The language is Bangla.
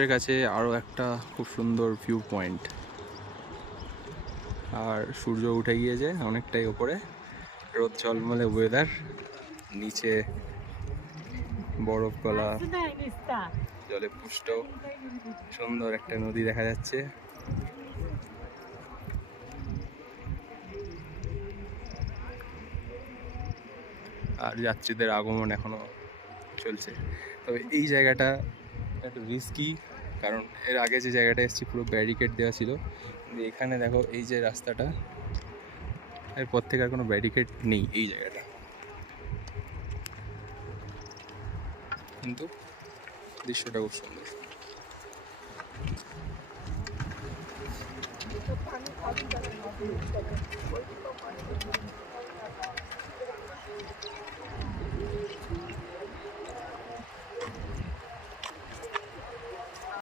এর কাছে আরও একটা খুব সুন্দর ভিউ পয়েন্ট, আর সূর্য উঠে গিয়েছে অনেকটাই ওপরে, রোদ ঝলমলে ওয়েদার, নিচে বরফ গলা জলে পুষ্ট সুন্দর একটা নদী দেখা যাচ্ছে। আর যাত্রীদের আগমন এখনো চলছে। তবে এই জায়গাটা একটু রিস্কি, কারণ এর আগে যে জায়গাটা এসেছি পুরো ব্যারিকেড দেওয়া ছিল, কিন্তু এখানে দেখো এই যে রাস্তাটা, এরপর থেকে আর কোনো ব্যারিকেড নেই এই জায়গাটা, কিন্তু দৃশ্যটা খুব সুন্দর।